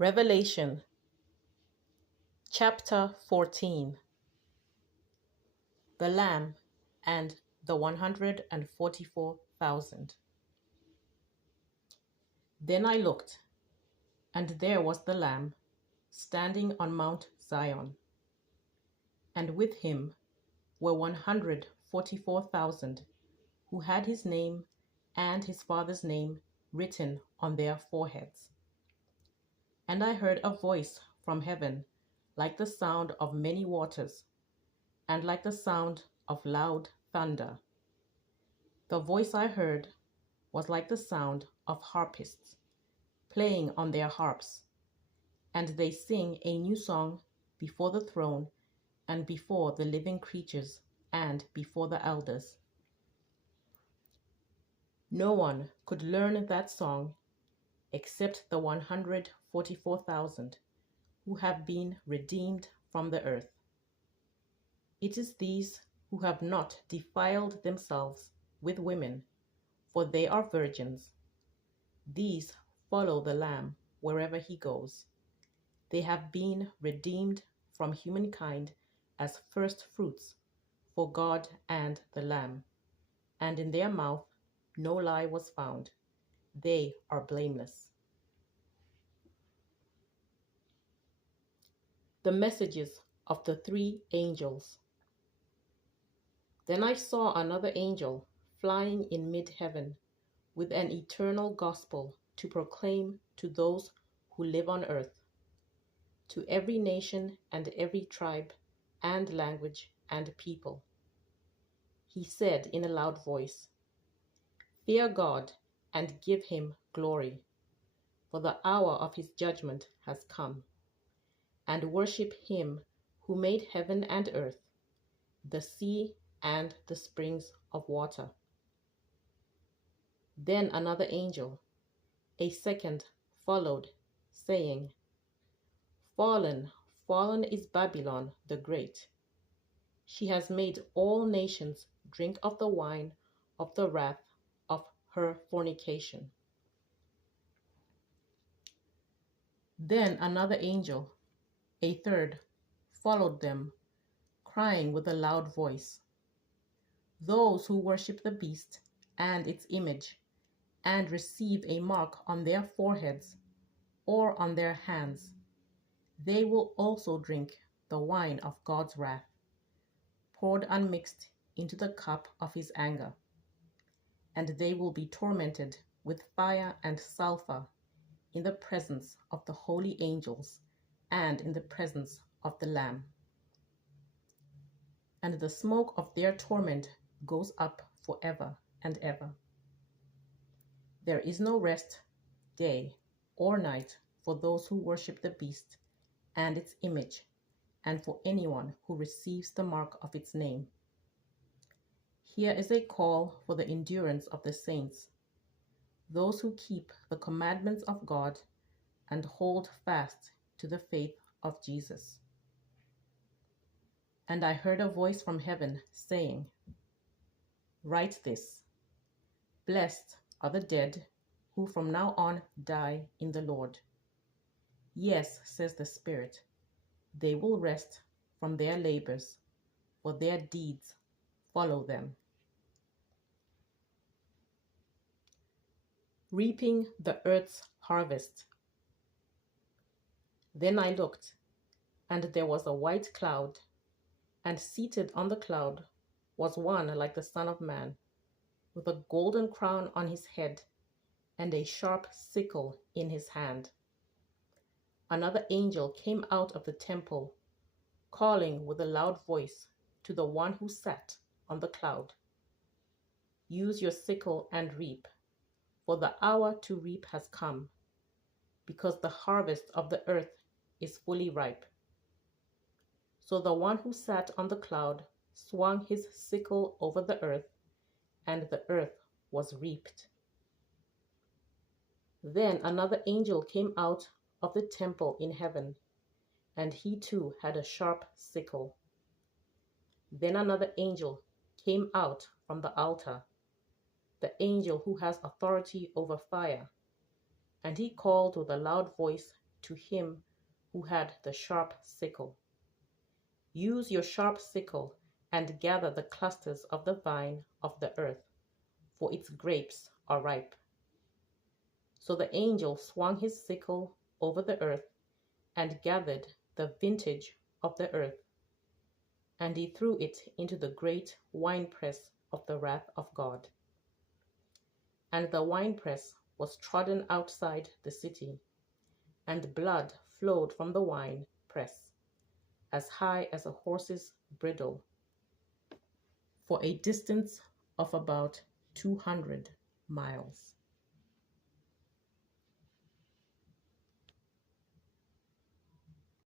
Revelation chapter 14. The Lamb and the 144,000. Then I looked, and there was the Lamb standing on Mount Zion, and with him were 144,000 who had his name and his father's name written on their foreheads. And I heard a voice from heaven like the sound of many waters, and like the sound of loud thunder. The voice I heard was like the sound of harpists playing on their harps, and they sing a new song before the throne and before the living creatures and before the elders. No one could learn that song except the 144,000 who have been redeemed from the earth. It is these who have not defiled themselves with women, for they are virgins. These follow the Lamb wherever he goes. They have been redeemed from humankind as first fruits for God and the Lamb, and in their mouth no lie was found. They are blameless. The messages of the three angels. Then I saw another angel flying in mid-heaven with an eternal gospel to proclaim to those who live on earth, to every nation and every tribe and language and people. He said in a loud voice, "Fear God and give him glory, for the hour of his judgment has come, and worship him who made heaven and earth, the sea and the springs of water." Then another angel, a second, followed, saying, "Fallen, fallen is Babylon the Great. She has made all nations drink of the wine of the wrath of her fornication." Then another angel, a third, followed them, crying with a loud voice, "Those who worship the beast and its image, and receive a mark on their foreheads or on their hands, they will also drink the wine of God's wrath, poured unmixed into the cup of his anger. And they will be tormented with fire and sulfur in the presence of the holy angels and in the presence of the Lamb. And the smoke of their torment goes up forever and ever. There is no rest, day or night, for those who worship the beast and its image, and for anyone who receives the mark of its name. Here is a call for the endurance of the saints, those who keep the commandments of God and hold fast to the faith of Jesus. And I heard a voice from heaven saying, "Write this: Blessed are the dead who from now on die in the Lord. Yes, says the Spirit, they will rest from their labors, for their deeds follow them." Reaping the earth's harvest. Then I looked, and there was a white cloud, and seated on the cloud was one like the Son of Man, with a golden crown on his head and a sharp sickle in his hand. Another angel came out of the temple, calling with a loud voice to the one who sat on the cloud, "Use your sickle and reap, for the hour to reap has come, because the harvest of the earth is fully ripe." So the one who sat on the cloud swung his sickle over the earth, and the earth was reaped. Then another angel came out of the temple in heaven, and he too had a sharp sickle. Then another angel came out from the altar, the angel who has authority over fire, and he called with a loud voice to him who had the sharp sickle, "Use your sharp sickle and gather the clusters of the vine of the earth, for its grapes are ripe." So the angel swung his sickle over the earth and gathered the vintage of the earth, and he threw it into the great winepress of the wrath of God. And the winepress was trodden outside the city, and blood flowed from the winepress as high as a horse's bridle, for a distance of about 200 miles.